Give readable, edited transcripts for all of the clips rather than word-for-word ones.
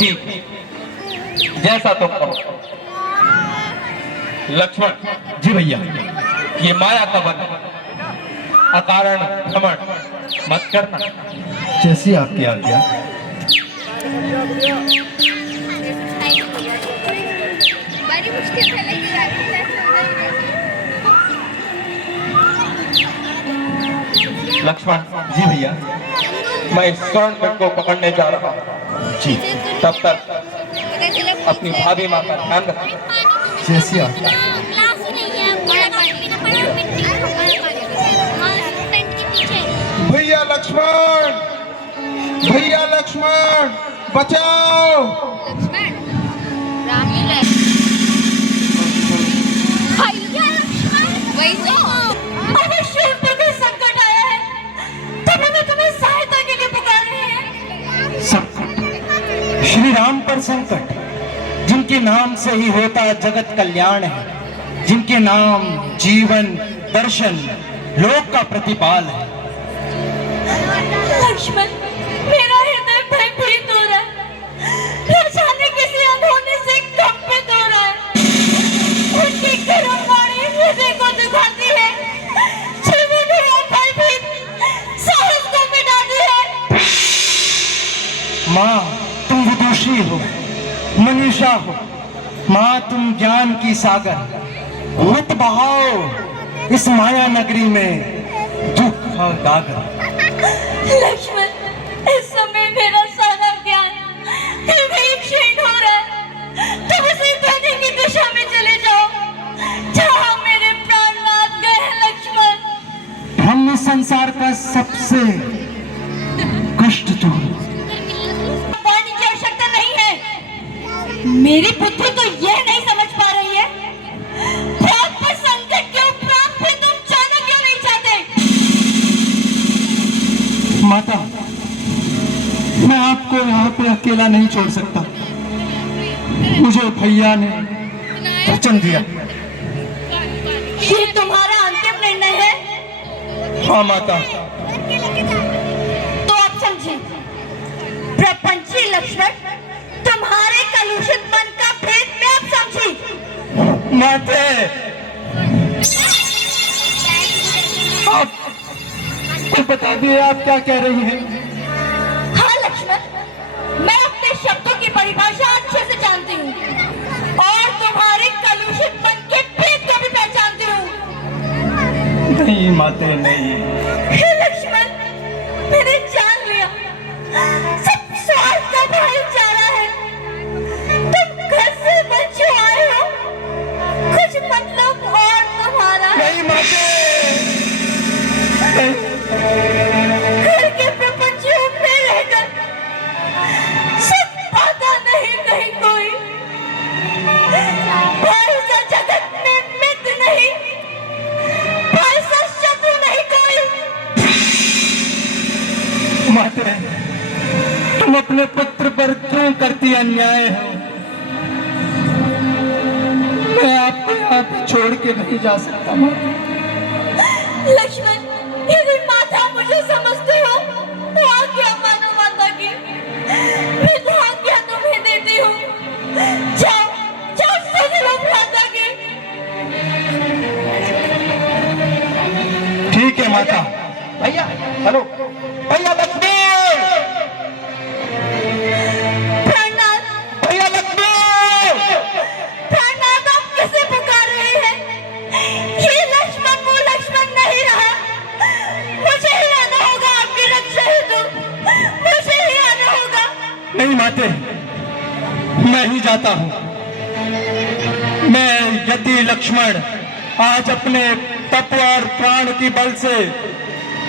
ठीक जैसा तुम कहो। लक्ष्मण जी भैया। ये माया का बल, अकारण घमंड मत करना। जैसी आपकी आज्ञा। बड़ी मुश्किल से लेके जाती है। लक्ष्मण जी भैया। मैं इस स्वर्ण को पकड़ने जा रहा हूँ। जी। तब तक अपनी भाभी माँ का ध्यान रखना। जैसी आप। भैया लक्ष्मण, भैया लक्ष्मण बचाओ। लक्ष्मण रामी ले भैया लक्ष्मण वही तो। अरे शिव पर कोई संकट आया है, तब हमें तुम्हें सहायता के लिए पुकार रहे हैं। संकट, श्री राम पर संकट, जिनके नाम से ही होता जगत कल्याण है, जिनके नाम जीवन दर्शन लोक का प्रतिपाल है। लक्ष्मण, मेरा हृदय भयभीत हो रहा है, फिर जाने किसी अनहोनी से कंपित हो रहा है। उनकी करुण वाणी हृदय को दुखाती है, जीवन और भयभीत साहस को मिटाती है। माँ तुम विदुषी हो, मनीषा हो, माँ तुम ज्ञान की सागर, मत बहाओ इस माया नगरी में दुख और गागर। लक्ष्मण, इस समय मेरा सारा ज्ञान हृदय क्षीण हो रहा है, तुम उसी ध्वनि की दिशा में चले जाओ जहाँ मेरे प्राणनाथ गए हैं। लक्ष्मण, हम इस संसार का सबसे कष्ट दूर। पानी की आवश्यकता नहीं है। मेरी बुद्धि तो यह नहीं समझ पा रही है, प्राप्त संकट के उपरांत भी तुम जाना क्यों नहीं चाहते? माता, मैं आपको यहाँ पे अकेला नहीं छोड़ सकता। मुझे भैया ने वचन दिया। ये तुम्हारा अंतिम निर्णय है? हाँ माता। तो आप समझे प्रपंची लक्ष्मण, तुम्हारे कलुषित मन का भेद मैं अब समझी। माते, आप को बता दिए आप क्या कह रही हैं? हाँ लक्ष्मण, मैं अपने शब्दों की परिभाषा अच्छे से जानती हूँ और तुम्हारे कलुषित मन के भेद को भी पहचानती हूँ। नहीं माते नहीं। हे लक्ष्मण, मैंने जान लिया सब स्वार्थ का भाईचारा है। तुम घर से बच्चे आए हो, कुछ मतलब और तुम्हारा है। नहीं माते, नहीं। घर के प्रपंचियों में रहकर सब पाता नहीं कहीं कोई, भाई सा जगत में मित्र नहीं, भाई सा शत्रु नहीं कोई। माते, तुम अपने पुत्र पर क्यों करती अन्याय है? मैं आपको यहाँ पे छोड़ के नहीं जा सकता माता। लक्ष्मण, यदि माता मुझे समझते हो तो आज्ञा मानो माता की, मैं आज्ञा तुम्हें देती हूँ। जाओ जाओ, सुन लो माता की। ठीक है माता। भैया हेलो, भैया लक्ष्मण, प्राणनाथ, भैया लक्ष्मण। प्राणनाथ, आप किसे पुकार रहे हैं? ये लक्ष्मण वो लक्ष्मण नहीं रहा। मुझे ही आना होगा आपकी रक्षा हेतु, मुझे ही आना होगा। नहीं माते, मैं ही जाता हूँ। मैं यति लक्ष्मण आज अपने तप और प्राण की बल से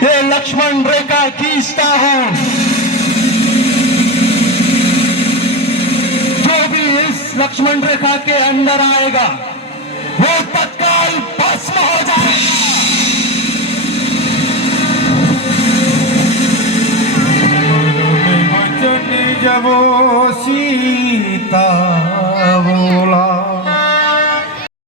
ये लक्ष्मण रेखा खींचता हूँ। जो भी इस लक्ष्मण रेखा के अंदर आएगा वो तत्काल भस्म हो जाएगा। वचन जबो सीता